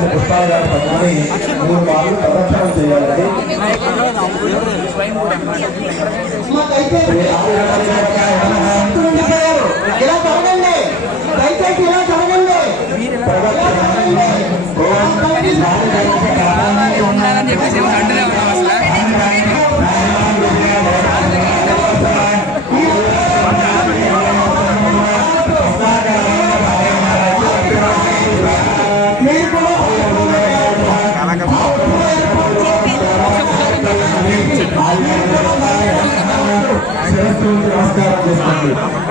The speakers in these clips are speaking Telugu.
సంబంధించిన పుష్పాల గారి మూడు మార్లు ప్రదక్షిణ చేయాలండి శ్రీ నమస్కారం చేసుకోండి దయచేసి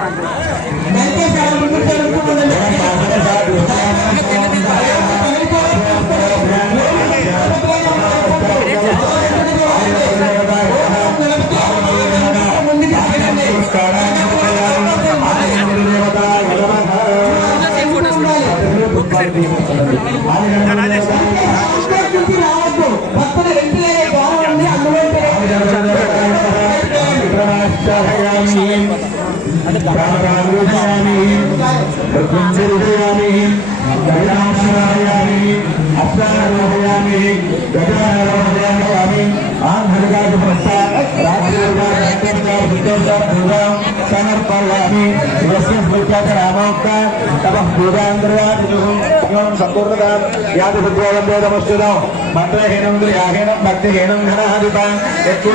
ధర్మానం సంపూర్ణత వ్యాధి ఉద్యోగం విద్వాందేదమశ్రుతం మంత్రహీనం యాహీనం భక్తిహీనం ఘనాధిప ఎక్కువ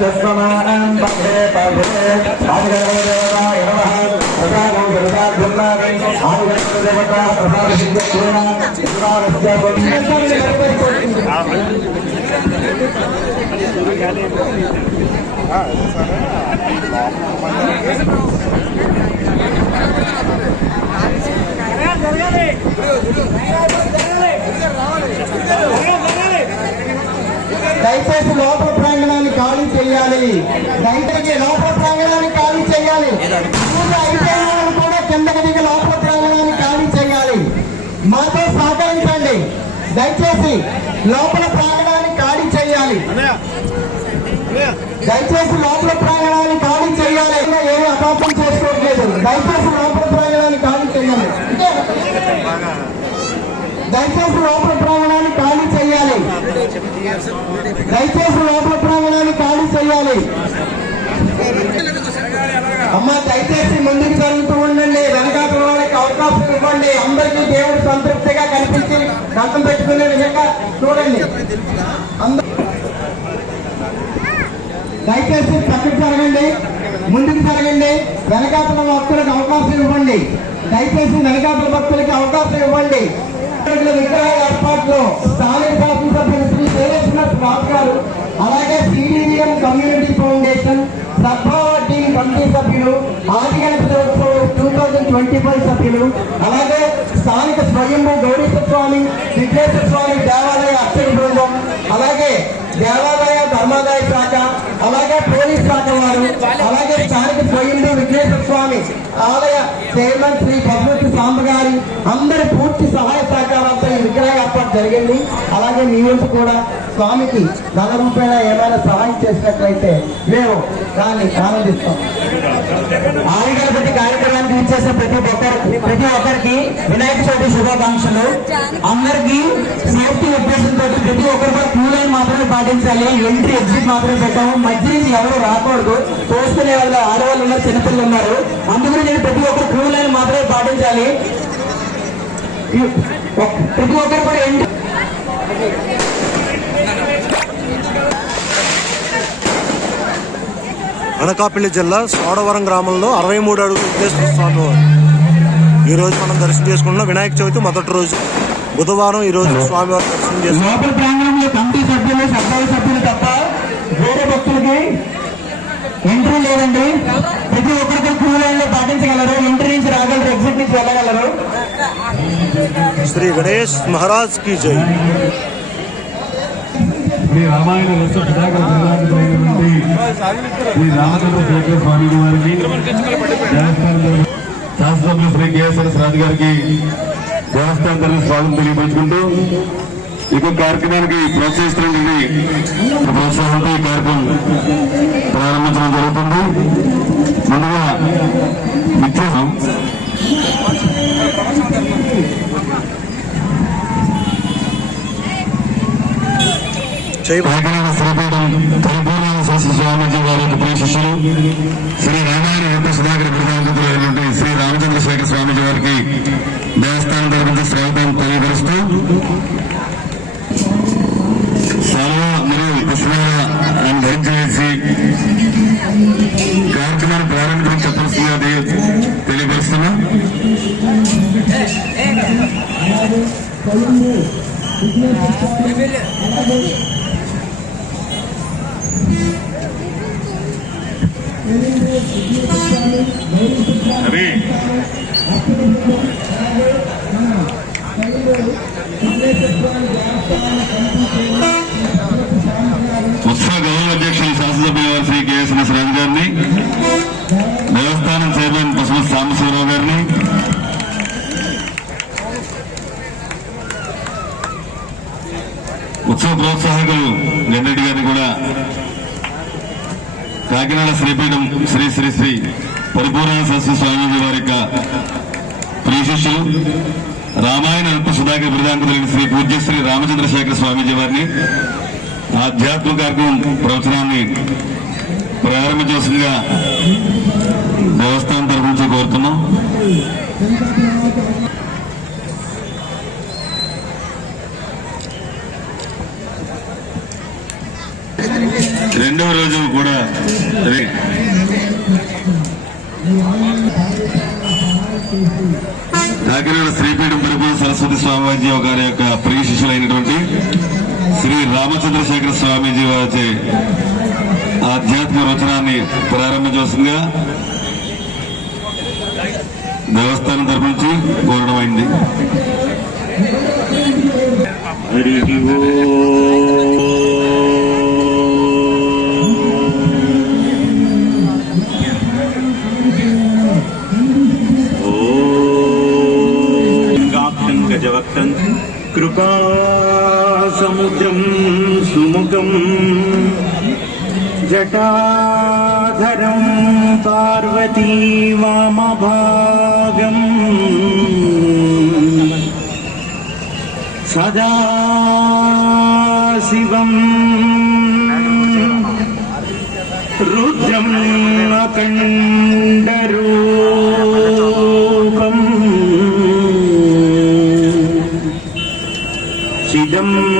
రావాలి ప్రదస్తుతే రక్షస్వమానం పదే పదే ఆదిదేవతాయ నమః ప్రసాదం ప్రసాద్యున్నామి ఆదిదేవత ప్రసాద సిద్ధ్యేన దయచేసి లోపల ప్రాంగణాన్ని ఖాళీ చేయాలి. దయచేసి లోపల ప్రాంగణాన్ని ఖాళీ చేయాలి. కూడా కిందకి దిగి లోపల ప్రాంగణాన్ని ఖాళీ చేయాలి. మాతో సహకరించండి. దయచేసి లోపల ప్రాంగణాన్ని ఖాళీ చేయాలి. దయచేసి లోపల ప్రాంగణాన్ని ఖాళీ చేయాలి. ఏమి అపార్థం చేసుకోవట్లేదు. దయచేసి లోపల ప్రాంగణాన్ని ఖాళీ చేయాలి. దయచేసి లోపల ప్రాంగణాన్ని ఖాళీ చేయాలి. దయచేసి లోపల ప్రాంగణాన్ని ఖాళీ చేయాలి. అమ్మ దయచేసి ముందుకు జరుగుతూ ఉండండి. వెనకాల వాళ్ళకి అవకాశం ఇవ్వండి. అందరికీ దేవుడు సంతృప్తిగా కనిపించి కష్టం పెట్టుకునే విధంగా చూడండి. దయచేసి పక్కకు జరగండి. ముందుకు జరగండి. వెనకాతల భక్తులకు అవకాశం ఇవ్వండి. దయచేసి వెనకాతల భక్తులకి అవకాశం ఇవ్వండి. ఇక్కడ విగ్రహ ఏర్పాట్లు స్థానిక శాసనసభ్యులు శ్రీ దేవేశ్వరనాథ్ రావు గారు అలాగే CDM community foundation Sadbhava team committee సభ్యులు Adiganapati two thousand twenty five సభ్యులు అలాగే స్థానిక స్వయంభూ గౌరీశ్వర స్వామి విఘ్నేశ్వర స్వామి దేవాలయ అర్చక బృందం అలాగే దేవాలయ ధర్మాదాయ శాఖ అలాగే పోలీస్ శాఖ వారు అలాగే స్థానిక స్వయంభూ విఘ్నేశ్వర స్వామి ఆలయ చైర్మన్ శ్రీ పద్మతి సాంబ గారి అందరి పూర్తి సహాయ సహకారాలతో ఈ విగ్రహ ఏర్పాటు జరిగింది. అలాగే మీ వంతు కూడా స్వామికి ధన రూపేణ ఏమైనా సహాయం చేసినట్లయితే మేము దాన్ని ఆనందిస్తాం. ప్రతి కార్యక్రమానికి ఇచ్చేసిన ప్రతి ఒక్కరికి ప్రతి ఒక్కరికి వినాయక చవితి శుభాకాంక్షలు. అందరికి సేఫ్టీ ఉద్దేశంతో ప్రతి ఒక్కరు కూడా క్యూ లైన్ మాత్రమే పాటించాలి. ఎంట్రీ ఎగ్జిట్ మాత్రమే పెట్టాము. మధ్య నుంచి ఎవరు రాకూడదు. తోసుకునే వాళ్ళు ఆడవాళ్ళు ఉన్నారు చిన్నపిల్లలు ఉన్నారు. అందుకని నేను ప్రతి ఒక్కరు క్యూ లైన్ మాత్రమే పాటించాలి. ప్రతి ఒక్కరు కూడా ఎంట్రీ అనకాపల్లి జిల్లా సోడవరం గ్రామంలో అరవై మూడు అడుగులు విఘ్నేశ్వర స్వామివారు ఈరోజు మనం దర్శనం చేసుకున్న వినాయక చవితి మొదటి రోజు. బుధవారం ఈరోజు స్వామివారి దర్శనం చేసుకున్నాం ప్రతి ఒక్కరికి శ్రీ గణేష్ మహారాజ్కి జై. శ్రీ రామాయణ రస సుధాకర్ ప్రధానమైనటువంటి శ్రీ రామచంద్ర శేఖర స్వామి గారికి దేవస్థానం శాసనసభ్యులు శ్రీ కేఎస్ఎస్ రాజు గారికి దేవస్థానం తరఫున స్వాగతం తెలియపరుచుకుంటూ ఇక కార్యక్రమానికి ప్రోత్సహిస్తున్నటువంటి ప్రోత్సాహంతో ఈ కార్యక్రమం ప్రారంభించడం జరుగుతుంది. ముందుగా నిత్యం జై శ్రీపీఠం పరిపూర్ణ శాస్త్రి స్వామీజీ వారి ప్రియ శిష్యులు. శ్రీ రామాయణ రూప సుధాకర్ ప్రధానమైనటువంటి శ్రీ రామచంద్ర శేఖర స్వామి ఉత్సవ ప్రోత్సాహకులు గండ్రెడ్డి గారిని కూడా కాకినాడ శ్రీపీఠం శ్రీ శ్రీ శ్రీ పరిపూర్ణ సరస్వ స్వామి వారి యొక్క ప్రియ శిష్యులు రామాయణ అల్ప సుధాకర్ ప్రధాన శ్రీ పూజ్యశ్రీ రామచంద్రశేఖర స్వామీజీ వారిని ఆధ్యాత్మిక కార్యక్రమం ప్రవచనాన్ని ప్రారంభించవలసిందిగా దేవస్థానం తరఫు నుంచి కోరుతున్నాం. రోజు కూడా కాకినాడ శ్రీపీఠం పరిపూర్ణ సరస్వతి స్వామిజీ గారి యొక్క ప్రియ శిష్యులైనటువంటి శ్రీ రామచంద్రశేఖర స్వామీజీ వారి ఆధ్యాత్మ రచనాన్ని ప్రారంభించవలసిందిగా దేవస్థానం తరపు నుంచి కోరడమైంది హరి ఓ. कृपासमुद्रं सुमुखम् जटाधरं पार्वती वामभागम् सदा शिवम् रुद्रम् अखण्डरूपम् Yum.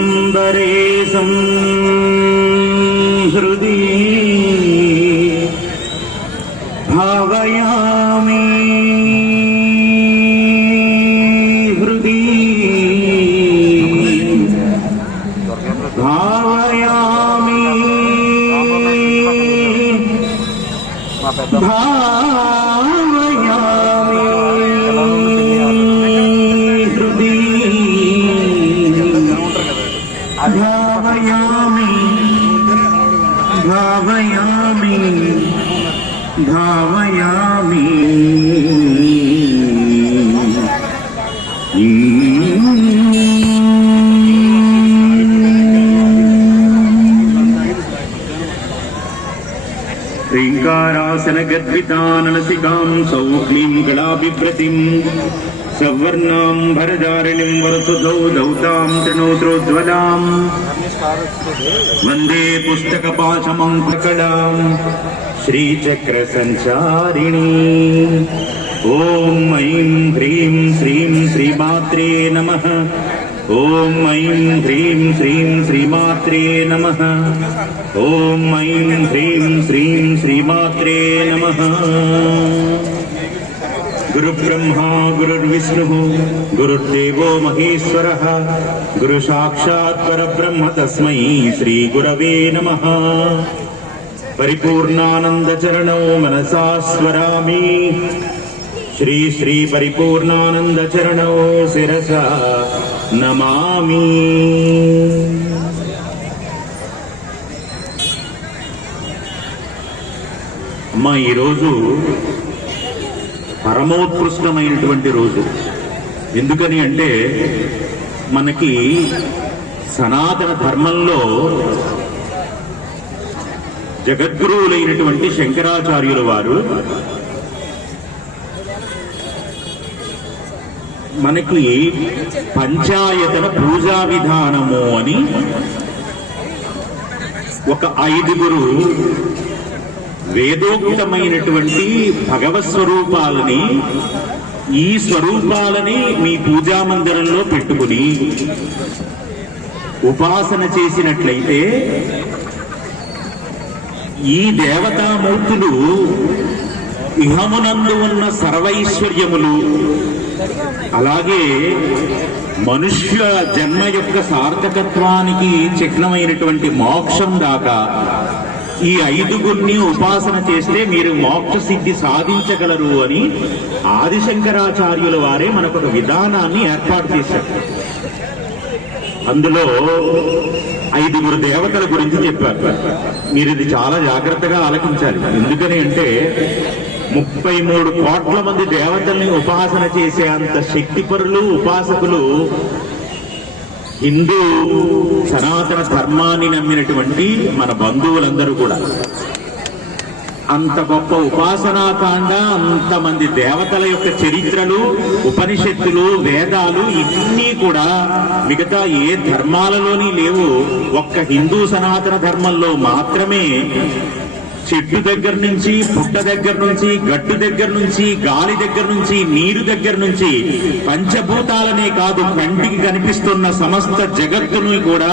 सिकां सौखीं कलाभिप्रतिम् सवर्णाम् भरदारिणीम् वरतुसौ दौतां च वन्दे पुस्तकपाचमम् श्रीचक्रसञ्चारिणी ॐ ऐं ह्रीं श्रीं श्रीमात्रे नमः। ॐ ऐं ह्रीं श्रीं श्रीमात्रे नमः ॐ ऐं ह्रीं श्रीं श्रीमात्रे नमः गुरुब्रह्मा गुरुर्विष्णुः गुरुर्देवो महेश्वरः गुरुसाक्षात् परब्रह्म तस्मै श्रीगुरवे नमः परिपूर्णानन्दचरणौ मनसा स्मरामि శ్రీ శ్రీ పరిపూర్ణానంద చరణో శిరస నమామి అమ్మా ఈరోజు పరమోత్కృష్టమైనటువంటి రోజు. ఎందుకని అంటే మనకి సనాతన ధర్మంలో జగద్గురువులైనటువంటి శంకరాచార్యుల వారు మనకి పంచాయతన పూజా విధానము అని ఒక ఐదుగురు వేదోక్తమైనటువంటి భగవత్ స్వరూపాలని ఈ స్వరూపాలని మీ పూజా మందిరంలో పెట్టుకుని ఉపాసన చేసినట్లయితే ఈ దేవతామూర్తులు ఇహమునందు ఉన్న సర్వైశ్వర్యములు అలాగే మనుష్య జన్మ యొక్క సార్థకత్వానికి చిహ్నమైనటువంటి మోక్షం దాకా ఈ ఐదుగురిని ఉపాసన చేస్తే మీరు మోక్ష సిద్ధి సాధించగలరు అని ఆదిశంకరాచార్యుల వారే మనకు ఒక విధానాన్ని ఏర్పాటు చేశారు. అందులో ఐదుగురు దేవతల గురించి చెప్పారు. మీరు ఇది చాలా జాగ్రత్తగా ఆలకించాలి. ఎందుకని అంటే ముప్పై మూడు కోట్ల మంది దేవతల్ని ఉపాసన చేసే అంత శక్తిపరులు ఉపాసకులు హిందూ సనాతన ధర్మాన్ని నమ్మినటువంటి మన బంధువులందరూ కూడా. అంత గొప్ప ఉపాసనాకాండ అంతమంది దేవతల యొక్క చరిత్రలు ఉపనిషత్తులు వేదాలు ఇవన్నీ కూడా మిగతా ఏ ధర్మాలలోని లేవు. ఒక్క హిందూ సనాతన ధర్మంలో మాత్రమే చెట్టు దగ్గర నుంచి పుట్ట దగ్గర నుంచి గట్టు దగ్గర నుంచి గాలి దగ్గర నుంచి నీరు దగ్గర నుంచి పంచభూతాలనే కాదు కంటికి కనిపిస్తున్న సమస్త జగత్తును కూడా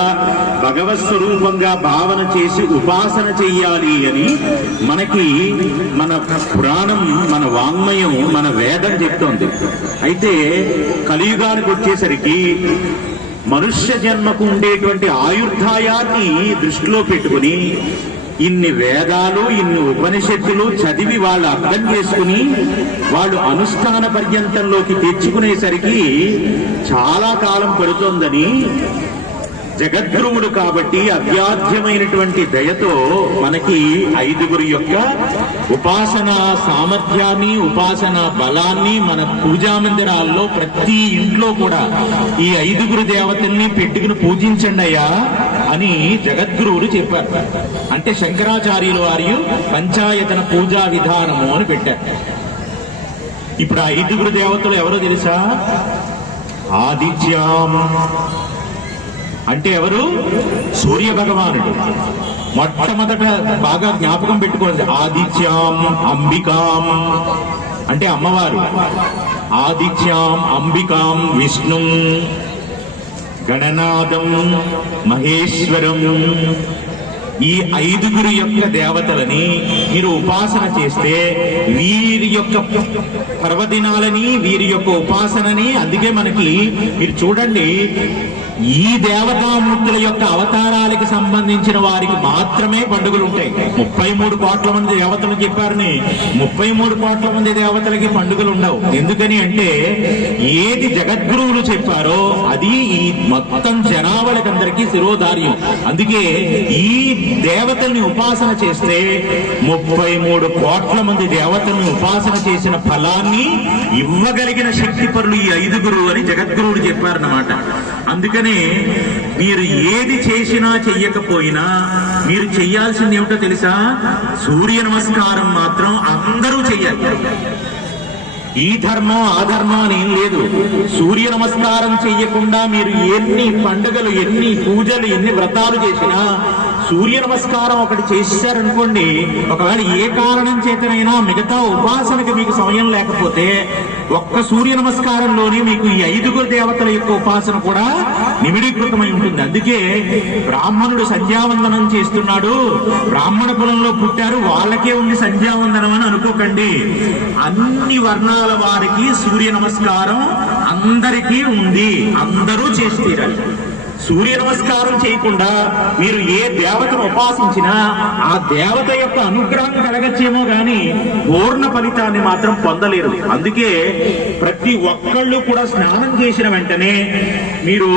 భగవత్ స్వరూపంగా భావన చేసి ఉపాసన చెయ్యాలి అని మనకి మన పురాణం మన వాంగ్మయం మన వేదం చెప్తోంది. అయితే కలియుగానికి వచ్చేసరికి మనుష్య జన్మకు ఉండేటువంటి ఆయుర్ధాయాన్ని దృష్టిలో పెట్టుకుని ఇన్ని వేదాలు ఇన్ని ఉపనిషత్తులు చదివి వాళ్ళు అర్థం చేసుకుని వాళ్ళు అనుష్ఠాన పర్యంతంలోకి తెచ్చుకునేసరికి చాలా కాలం పడుతోందని జగద్గురువుడు కాబట్టి అవ్యాధ్యమైనటువంటి దయతో మనకి ఐదుగురు యొక్క ఉపాసన సామర్థ్యాన్ని ఉపాసన బలాన్ని మన పూజా మందిరాల్లో ప్రతి ఇంట్లో కూడా ఈ ఐదుగురు దేవతల్ని పెట్టుకుని పూజించండి అయ్యా అని జగద్గురువులు చెప్పారు. అంటే శంకరాచార్యులు వారి పంచాయతన పూజా విధానము అని పెట్టారు. ఇప్పుడు ఆ ఐదుగురు దేవతలు ఎవరో తెలుసా? ఆదిత్యాం. అంటే ఎవరు? సూర్య భగవానుడు. మొట్టమొదట బాగా జ్ఞాపకం పెట్టుకోండి. ఆదిత్యాం అంబికాం. అంటే అమ్మవారు. ఆదిత్యాం అంబికాం విష్ణు. గణనాథం మహేశ్వరం. ఈ ఐదుగురు యొక్క దేవతలని మీరు ఉపాసన చేస్తే వీరి యొక్క పర్వదినాలని వీరి యొక్క ఉపాసనని అందుకే మనకి మీరు చూడండి ఈ దేవతామూర్తుల యొక్క అవతారాలకి సంబంధించిన వారికి మాత్రమే పండుగలు ఉంటాయి. ముప్పై మూడు కోట్ల మంది దేవతలు చెప్పారని ముప్పై మూడు కోట్ల మంది దేవతలకి పండుగలు ఉండవు. ఎందుకని అంటే ఏది జగద్గురువులు చెప్పారో అది ఈ మొత్తం జనాభాలకందరికీ శిరోధార్యం. అందుకే ఈ దేవతల్ని ఉపాసన చేస్తే ముప్పై మూడు కోట్ల మంది దేవతల్ని ఉపాసన చేసిన ఫలాన్ని ఇవ్వగలిగిన శక్తి పరులు ఈ ఐదుగురు అని జగద్గురువులు చెప్పారన్నమాట. అందుకనే మీరు ఏది చేసినా చెయ్యకపోయినా మీరు చెయ్యాల్సింది ఏమిటో తెలుసా? సూర్య నమస్కారం మాత్రం అందరూ చెయ్యాలి. ఈ ధర్మం ఆ ధర్మం అని ఏం లేదు. సూర్య నమస్కారం చెయ్యకుండా మీరు ఎన్ని పండుగలు ఎన్ని పూజలు ఎన్ని వ్రతాలు చేసినా సూర్య నమస్కారం ఒకటి చేశారనుకోండి ఒకవేళ ఏ కారణం చేతనైనా మిగతా ఉపాసనకి మీకు సమయం లేకపోతే ఒక్క సూర్య నమస్కారంలోనే మీకు ఈ ఐదుగురు దేవతల యొక్క ఉపాసన కూడా నిమిడీకృతమై ఉంటుంది. అందుకే బ్రాహ్మణుడు సంధ్యావందనం చేస్తున్నాడు. బ్రాహ్మణ కులంలో పుట్టారు వాళ్ళకే ఉంది సంధ్యావందనం అని అనుకోకండి. అన్ని వర్ణాల వారికి సూర్య నమస్కారం అందరికీ ఉంది. అందరూ చేస్తారు సూర్య నమస్కారం చేయకుండా మీరు ఏ దేవతను ఉపాసించినా ఆ దేవత యొక్క అనుగ్రహం కలగచ్చేమో గాని పూర్ణ ఫలితాన్ని మాత్రం పొందలేరు. అందుకే ప్రతి ఒక్కళ్ళు కూడా స్నానం చేసిన వెంటనే మీరు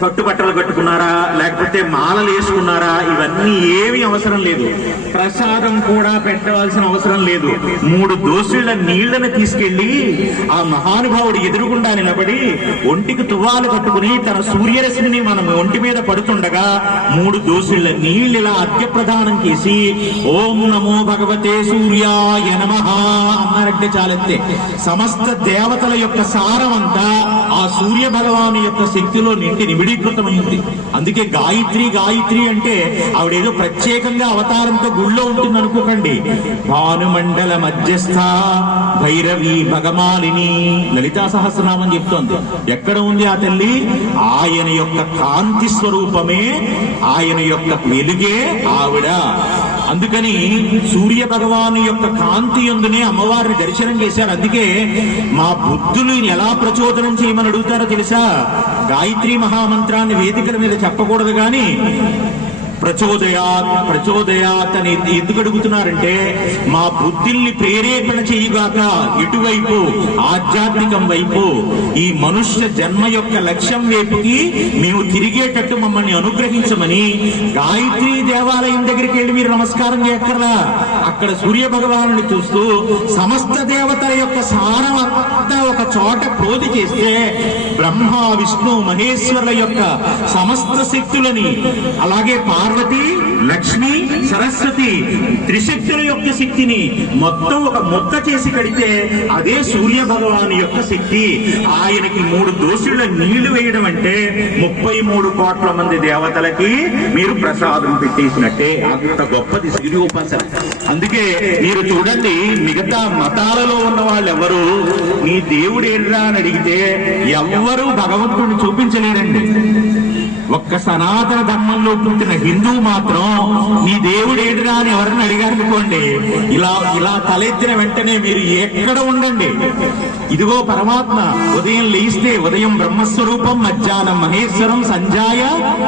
కట్టుబట్టలు కట్టుకున్నారా? లేకపోతే మాలలు వేసుకున్నారా? ఇవన్నీ ఏమీ అవసరం లేదు. ప్రసాదం కూడా పెట్టవలసిన అవసరం లేదు. మూడు దోసుళ్ళ నీళ్ళను తీసుకెళ్ళి ఆ మహానుభావుడు ఎదురుగుండా నిలబడి ఒంటికి తువ్వాలు కట్టుకుని తన సూర్యరశ్మిని మనం ఒంటి మీద పడుతుండగా మూడు దోసుళ్ళ నీళ్ళు ఇలా అత్యప్రదానం చేసి ఓం నమో భగవతే సూర్యాయ నమ అన్నారంటే చాలంతే. సమస్త దేవతల యొక్క సారమంతా ఆ సూర్య భగవాను యొక్క శక్తిలో నిండి నిబిడీకృతమైంది అందుకే గాయత్రి గాయత్రి అంటే ఆవిడేదో ప్రత్యేకంగా అవతారంతో గుళ్ళో ఉంటుంది అనుకోకండి. భానుమండల మధ్యస్థ భైరవి భగమాలిని లలితా సహస్రనామం చెప్తోంది. ఎక్కడ ఉంది ఆ తల్లి? ఆయన యొక్క కాంతి స్వరూపమే ఆయన యొక్క వెలుగే ఆవిడ. అందుకని సూర్య భగవాను యొక్క కాంతి ఎందునే అమ్మవారిని దర్శనం చేశారు. అందుకే మా బుద్ధులు ఎలా ప్రచోదనం చేయమని అడుగుతారో తెలుసా? గాయత్రి మహామంత్రాన్ని వేదికల మీద చెప్పకూడదు కానీ ప్రచోదయాత్ ప్రచోదయాత్ అని ఎందుకు అడుగుతున్నారంటే మా బుద్ధిల్ని ప్రేరేపణ చేయుగాక ఎటువైపు ఆధ్యాత్మికం వైపు ఈ మనుష్య జన్మ యొక్క లక్ష్యం వైపుకి మేము తిరిగేటట్టు మమ్మల్ని అనుగ్రహించమని గాయత్రి దేవాలయం దగ్గరికి వెళ్ళి మీరు నమస్కారం చేయక్కర్లా. అక్కడ సూర్య భగవాను చూస్తూ సమస్త దేవతల యొక్క సారం అంతా ఒక చోట ప్రోధి చేస్తే బ్రహ్మ విష్ణు మహేశ్వరుల యొక్క సమస్త శక్తులని అలాగే పార్వతి లక్ష్మి సరస్వతి త్రిశక్తుల యొక్క శక్తిని మొత్తం ఒక మొత్త చేసి కడితే అదే సూర్య భగవాను యొక్క శక్తి. ఆయనకి మూడు దోషుల నీళ్ళు వేయడం అంటే ముప్పై మూడు కోట్ల మంది దేవతలకి మీరు ప్రసాదం పెట్టేసినట్టే. అంత గొప్పది సూర్యోపాసన అందుకే మీరు చూడండి మిగతా మతాలలో ఉన్న వాళ్ళు ఎవరు నీ దేవుడు ఏంట్రా అని అడిగితే ఎవ్వరూ భగవంతుడిని చూపించలేరండి. ఒక్క సనాతన ధర్మంలో పుట్టిన హిందూ మాత్రం నీ దేవుడు ఏడురా అని ఎవరిని అడిగారు అనుకోండి ఇలా ఇలా తలెత్తిన వెంటనే మీరు ఎక్కడ ఉండండి? ఇదిగో పరమాత్మ ఉదయం లేస్తే ఉదయం బ్రహ్మస్వరూపం మధ్యాహ్నం మహేశ్వరం సంజాయ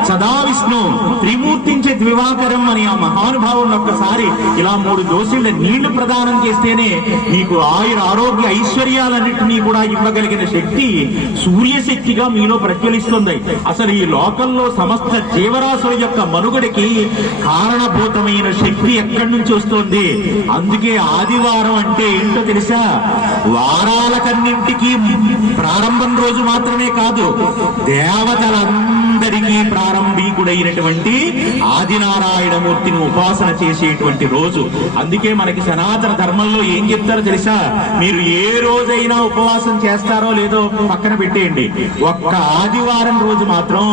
సదా విష్ణు త్రిమూర్తించే ద్వివాకరం అని ఆ మహానుభావుని ఒక్కసారి ఇలా మూడు దోషుల నీళ్ళు ప్రదానం చేస్తేనే నీకు ఆయుర ఆరోగ్య ఐశ్వర్యాలన్నింటినీ కూడా ఇవ్వగలిగిన శక్తి సూర్యశక్తిగా మీలో ప్రజ్వలిస్తుంది. అసలు ఈ లోకంలో సమస్త జీవరాశుల యొక్క మనుగడకి కారణభూతమైన శక్తి ఎక్కడి నుంచి వస్తుంది? అందుకే ఆదివారం అంటే ఏంటో తెలుసా? వారాల కన్నింటికి ప్రారంభం రోజు మాత్రమే కాదు అందరికీ ప్రారంభీకుడైనటువంటి ఆదినారాయణమూర్తిని ఉపాసన చేసేటువంటి రోజు. అందుకే మనకి సనాతన ధర్మంలో ఏం చెప్తారో తెలుసా? మీరు ఏ రోజైనా ఉపవాసం చేస్తారో లేదో పక్కన పెట్టేయండి. ఒక్క ఆదివారం రోజు మాత్రం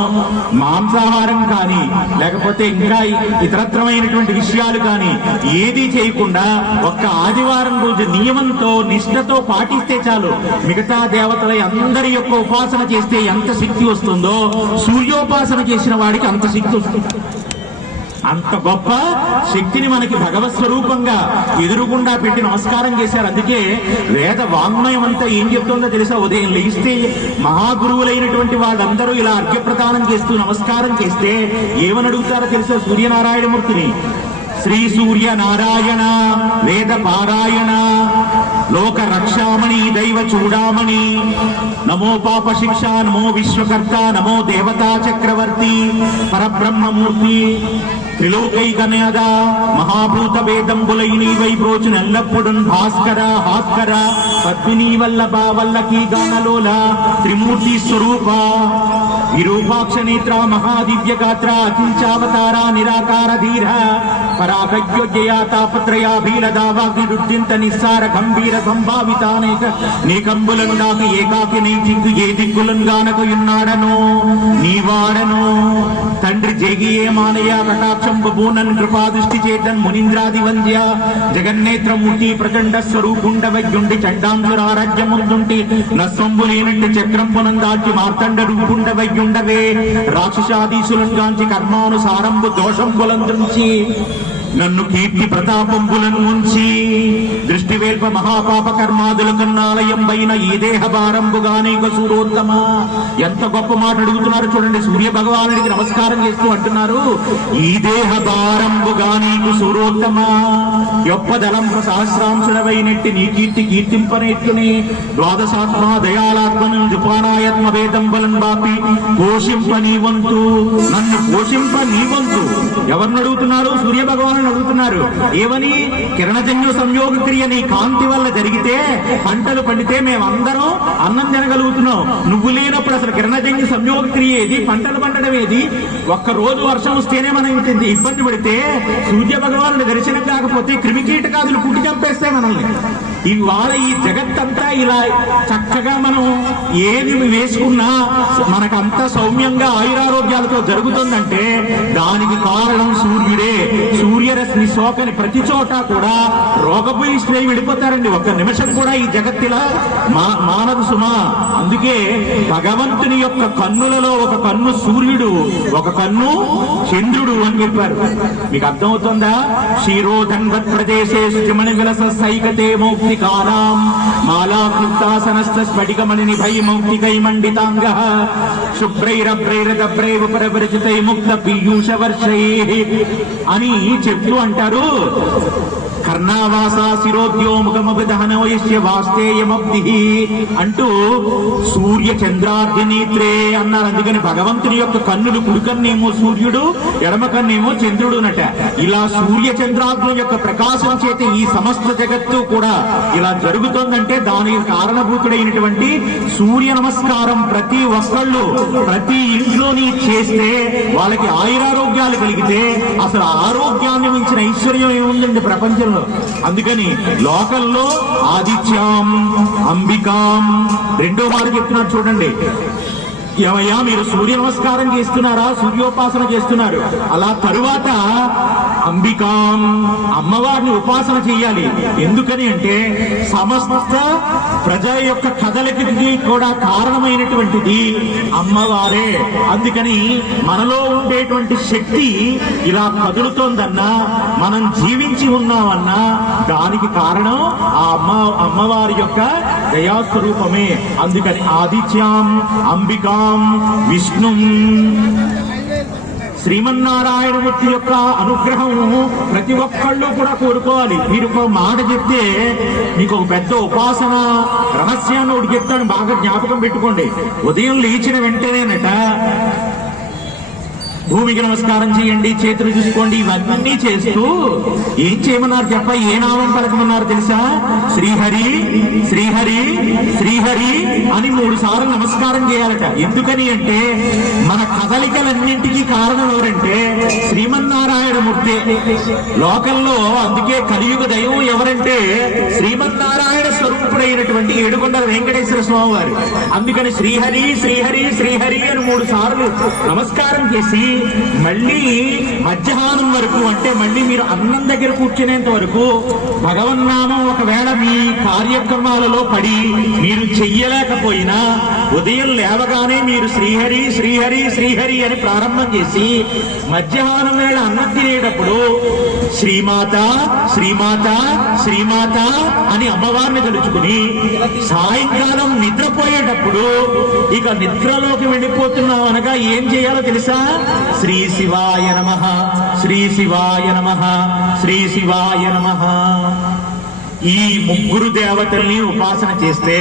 మాంసాహారం కానీ లేకపోతే ఇంకా ఇతరత్రమైనటువంటి విషయాలు కానీ ఏది చేయకుండా ఒక్క ఆదివారం రోజు నియమంతో నిష్ఠతో పాటిస్తే చాలు. మిగతా దేవతల అందరి యొక్క ఉపాసన చేస్తే ఎంత శక్తి వస్తుందో సూర్యోపాసన చేసిన వాడికి అంత శక్తి వస్తుంది అంత గొప్ప శక్తిని మనకి భగవత్ స్వరూపంగా ఎదురుగుండా పెట్టి నమస్కారం చేశారు. అందుకే వేద వాంగ్మయం అంతా ఏం చెప్తుందో తెలుసా? ఉదయం లేస్తే మహాగురువులైనటువంటి వాళ్ళందరూ ఇలా అర్ఘ్యప్రదానం చేస్తూ నమస్కారం చేస్తే ఏమని అడుగుతారో తెలుసా సూర్యనారాయణమూర్తిని? శ్రీ సూర్య నారాయణ వేద పారాయణ. లోక రక్షామణి దైవ చూడామణి నమో పాప శిక్ష నమో విశ్వకర్త నమో దేవతా చక్రవర్తి పరబ్రహ్మమూర్తి త్రిలోకైకనేద మహాభూత వేదంబులై నీవై బ్రోచు ఎల్లప్పుడున్ భాస్కర హాస్కర పద్మిని వల్లభ వల్లకి గానలోల త్రిమూర్తి స్వరూప విరూపాక్ష నేత్ర మహాదివ్య గాత్ర అకించావతార నిరాకార ధీర పరాగయోగ్యయా తాపత్రయా భీలదావాగ్నిరుద్యంత నిస్సార గంభీర సంభావితానేక నీకంబులను నాకు ఏకాకి నీ దిక్కు ఏ దిక్కులను గానకు ఉన్నాడను నీవాడను తండ్రి జగియే మానయా కటాక్ష బూనన్ కృపా దృష్టి చేతన్ మునింద్రాది వంద్య జగన్నేత్రమూర్తి ప్రచండ స్వరూపుండ వైద్యుండి చండాంగుర ఆరాధ్యముందుంటి నస్వంబు లేనంటి చక్రం పునందాచి మార్తండ రూపుండ వైద్యుండవే రాక్షసాదీశులను గాంచి కర్మానుసారంబు దోషం దోషంబులందుంచి నన్ను కీర్తి ప్రతాపంబులను ఉంచి దృష్టివేల్ప మహాపాప కర్మాదుల కన్నాలయం పైన ఈ దేహ భారంబుగా నీకు సూరోత్తమా ఎంత గొప్ప మాట అడుగుతున్నారు చూడండి. సూర్య భగవానుడికి నమస్కారం చేస్తూ అంటున్నారు. ఈ దేహ భారంబుగా నీకు సూరోత్తమ. యొప్పదలం సహస్రాంశుడవైనట్టి నీ కీర్తి కీర్తింపనెట్టుని. ద్వాదశాత్మ దయాళాత్మను జపానాయత్మ వేదం బలం బాపి పోషింప నీవంతు. నన్ను పోషింప నీవంతు. ఎవరిని అడుగుతున్నారు? సూర్య భగవాను అడుగుతున్నారు. ఏమని? కిరణజన్యు సంయోగ క్రియ నీ కాంతి వల్ల జరిగితే పంటలు పండితే మేమందరం అన్నం తినగలుగుతున్నాం. నువ్వు లేనప్పుడు అసలు కిరణజన్యు సంయోగ క్రియ ఏది? పంటలు పండడం ఏది? ఒక్క రోజు వర్షం వస్తేనే మనం ఇంత ఇబ్బంది పడితే సూర్య భగవానుడు దర్శనం కాకపోతే క్రిమికీటకాదులు పుట్టి చంపేస్తాయి మనల్ని. ఇవాళ ఈ జగత్తంతా ఇలా చక్కగా మనం ఏది వేసుకున్నా మనకంతా సౌమ్యంగా ఆయురారోగ్యాలతో జరుగుతుందంటే దానికి కారణం సూర్యరశ్మి సోకని ప్రతి చోట కూడా రోగభూయిష్ఠులై విడిపోతారండి. ఒక్క నిమిషం కూడా ఈ జగత్తిలా మా మానదు సుమా. అందుకే భగవంతుని యొక్క కన్నులలో ఒక కన్ను సూర్యుడు ఒక కన్ను చంద్రుడు అని చెప్పారు. మీకు అర్థమవుతుందా? క్షీరోధన్వత్ ప్రదేశే శ్రీమణి విలస సైకతే మౌక్తికానాం. మాలాకృతాసనస్థ స్ఫటికమణి నిభై మౌక్తికై మండితాంగ. శుభ్రైరభ్రైరదభ్రైవ పరపరిచితై ముక్త పీయూష వర్షై అని చెప్తూ అంటారు. కర్ణావాసా శిరోద్యోముఖమభిదహనోయస్య వాస్తేయమబ్ది అంటూ సూర్య చంద్రార్జనేత్రే అన్నారు అందుకని భగవంతుని యొక్క కన్నులు కుడికన్నేమో సూర్యుడు ఎడమ కన్నేమో చంద్రుడు నట. ఇలా సూర్య చంద్రాగ్నుల యొక్క ప్రకాశం చేత ఈ సమస్త జగత్తు కూడా ఇలా జరుగుతోందంటే దానికి కారణభూతుడైనటువంటి సూర్య నమస్కారం ప్రతి ఒక్కళ్ళు ప్రతి ఇంట్లోని చేస్తే వాళ్ళకి ఆయురారోగ్యాలు కలిగితే అసలు ఆరోగ్యాన్ని మించిన ఐశ్వర్యం ఏముందండి ప్రపంచంలో? అందుకని లోకల్లో ఆదిత్యాం అంబికాం రెండో మాట చెప్తున్నాడు చూడండి. ఏమయ్యా మీరు సూర్య నమస్కారం చేస్తున్నారా సూర్యోపాసన చేస్తున్నారు. అలా తరువాత అంబికాం అమ్మవారిని ఉపాసన చేయాలి ఎందుకని అంటే సమస్త ప్రజ యొక్క కదలికకి కూడా కారణమైనటువంటిది అమ్మవారే. అందుకని మనలో ఉండేటువంటి శక్తి ఇలా కదులుతోందన్నా మనం జీవించి ఉన్నామన్నా దానికి కారణం ఆ అమ్మ అమ్మవారి యొక్క దయాస్వరూపమే. అందుకని ఆదిత్యాం అంబికాం విష్ణు. శ్రీమన్నారాయణమూర్తి యొక్క అనుగ్రహం ప్రతి ఒక్కళ్ళు కూడా కోరుకోవాలి. మీరు ఒక మాట చెప్తే మీకు ఒక పెద్ద ఉపాసన రహస్యాన్ని ఒకటి చెప్తాను బాగా జ్ఞాపకం పెట్టుకోండి. ఉదయం లేచిన వెంటనేనట భూమికి నమస్కారం చేయండి చేతులు చూసుకోండి ఇవన్నీ చేస్తూ ఏం చేయమన్నారు చెప్ప ఏ నామం పలకమన్నారు తెలుసా? శ్రీహరి శ్రీహరి శ్రీహరి అని మూడు సార్లు నమస్కారం చేయాలట. ఎందుకని అంటే మన కదలికలన్నింటికి కారణం ఎవరంటే శ్రీమన్నారాయణమూర్తి లోకంలో అందుకే కలియుగ దైవం ఎవరంటే శ్రీమన్నారాయణ స్వరూపుడైనటువంటి ఏడుకొండల వెంకటేశ్వర స్వామి వారు అందుకని శ్రీహరి శ్రీహరి శ్రీహరి అని మూడు సార్లు నమస్కారం చేసి మళ్ళీ మధ్యాహ్నం వరకు అంటే మళ్ళీ మీరు అన్నం దగ్గర కూర్చునేంత వరకు భగవన్నామం ఒకవేళ మీ కార్యక్రమాలలో పడి మీరు చెయ్యలేకపోయినా ఉదయం లేవగానే మీరు శ్రీహరి శ్రీహరి శ్రీహరి అని ప్రారంభం చేసి మధ్యాహ్నం వేళ అన్నం తినేటప్పుడు శ్రీమాత శ్రీమాత శ్రీమాత అని అమ్మవారిని తలుచుకుని సాయంకాలం నిద్రపోయేటప్పుడు ఇక నిద్రలోకి వెళ్ళిపోతున్నాం అనగా ఏం చేయాలో తెలుసా? శ్రీ శివాయ నమ శ్రీ శివాయ నమ శ్రీ శివాయ నమ. ఈ ముగ్గురు దేవతల్ని ఉపాసన చేస్తే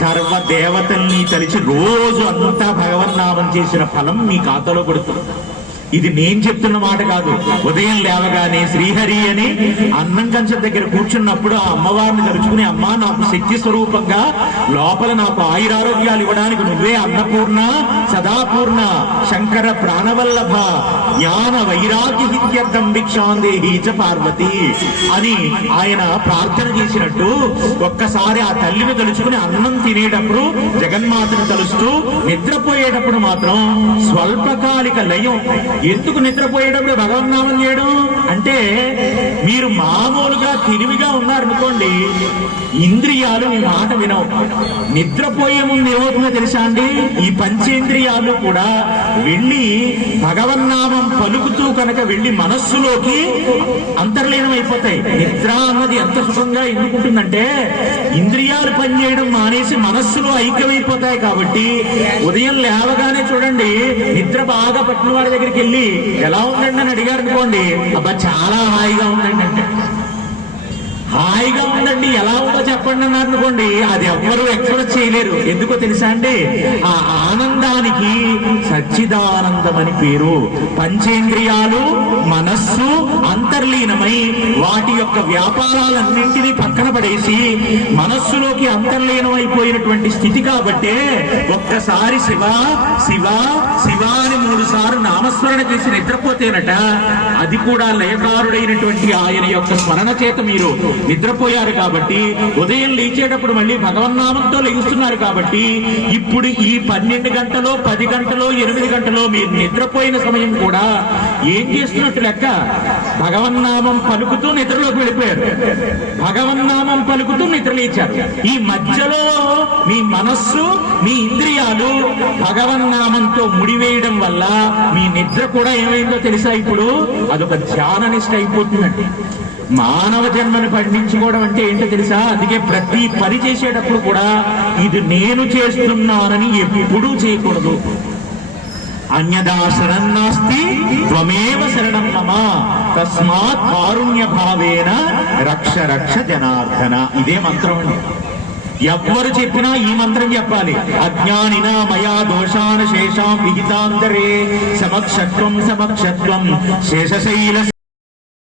సర్వ దేవతల్ని తలిచి రోజు అంతా భగవన్నామం చేసిన ఫలం మీ ఖాతాలో పడుతుంది. ఇది నేను చెప్తున్న మాట కాదు. ఉదయం లేవగానే శ్రీహరి అని అన్నం కంచె దగ్గర కూర్చున్నప్పుడు ఆ అమ్మవారిని తలుచుకుని అమ్మా నాకు శక్తి స్వరూపంగా లోపల నాకు ఆయురారోగ్యాలు ఇవ్వడానికి నువ్వే అన్నపూర్ణ సదాపూర్ణ శంకర ప్రాణవల్లభ జ్ఞాన వైరాగ్య హిత్యర్థం భిక్షాందేహి చ పార్వతి అని ఆయన ప్రార్థన చేసినట్టు ఒక్కసారి ఆ తల్లిని తలుచుకుని అన్నం తినేటప్పుడు జగన్మాతను తలుస్తూ నిద్రపోయేటప్పుడు మాత్రం స్వల్పకాలిక లయం. ఎందుకు నిద్రపోయేటప్పుడు భగవన్నామం చేయడం? అంటే మీరు మామూలుగా తిరివిగా ఉన్నారనుకోండి ఇంద్రియాలు మీ మాట వినవు. నిద్రపోయే ముందు ఏమవుతుందో తెలుసా అండి? ఈ పంచేంద్రియాలు కూడా వెళ్ళి భగవన్నామం పలుకుతూ కనుక వెళ్ళి మనస్సులోకి అంతర్లీనం అయిపోతాయి నిద్ర అన్నది ఎంత సుఖంగా ఎందుకుంటుందంటే ఇంద్రియాలు పనిచేయడం మానేసి మనస్సులో ఐక్యమైపోతాయి కాబట్టి ఉదయం లేవగానే చూడండి నిద్ర బాగా పట్టిన వారి దగ్గరికి వెళ్ళి ఎలా ఉందండి అని అడిగారు అనుకోండి అబ్బా చాలా హాయిగా ఉందండి అంటే. హాయిగా ఉందండి ఎలా ఉందో చెప్పండి అన్నారు అనుకోండి అది ఎవ్వరూ ఎక్స్ప్రెస్ చేయలేరు. ఎందుకో తెలుసా అండి? ఆ ఆనందానికి సచ్చిదానందం అని పేరు. పంచేంద్రియాలు మనస్సు అంతర్లీనమై వాటి యొక్క వ్యాపారాలన్నింటినీ పక్కన పడేసి మనస్సులోకి అంతర్లీనం అయిపోయినటువంటి స్థితి కాబట్టే ఒక్కసారి శివ శివ శివ అని మూడు సార్లు నామస్మరణ చేసి నిద్రపోతేనట అది కూడా లయకారుడైనటువంటి ఆయన యొక్క స్మరణ చేత మీరు నిద్రపోయారు కాబట్టి ఉదయం లేచేటప్పుడు మళ్ళీ భగవన్నామంతో లెగుస్తున్నారు కాబట్టి ఇప్పుడు ఈ పన్నెండు గంటలో పది గంటలో ఎనిమిది గంటలో మీరు నిద్రపోయిన సమయం కూడా ఏం చేస్తున్నట్టు లెక్క? భగవన్నామం పలుకుతూ నిద్రలోకి వెళ్ళిపోయారు. భగవన్నామం పలుకుతూ నిద్ర లేచారు ఈ మధ్యలో మీ మనస్సు మీ ఇంద్రియాలు భగవన్నామంతో ముడివేయడం వల్ల మీ నిద్ర కూడా ఏమైందో తెలుసా ఇప్పుడు? అదొక ధ్యాన నిష్ట అయిపోతుందండి. మానవ జన్మని పండించుకోవడం అంటే ఏంటో తెలుసా? అందుకే ప్రతి పని చేసేటప్పుడు కూడా ఇది నేను చేస్తున్నానని ఎప్పుడూ చేయకూడదు. అన్యదా శరణం నాస్తి త్వమేవ శరణం మమ. తస్మాత్ కారుణ్య భావేన రక్ష రక్ష జనార్దన. ఇదే మంత్రం అండి. ఎవ్వరు చెప్పినా ఈ మంత్రం చెప్పాలి. అజ్ఞానిన మయా దోషాన శేషాం విహితాంతరే. సమక్షత్వం సమక్షత్వం. శేషశైల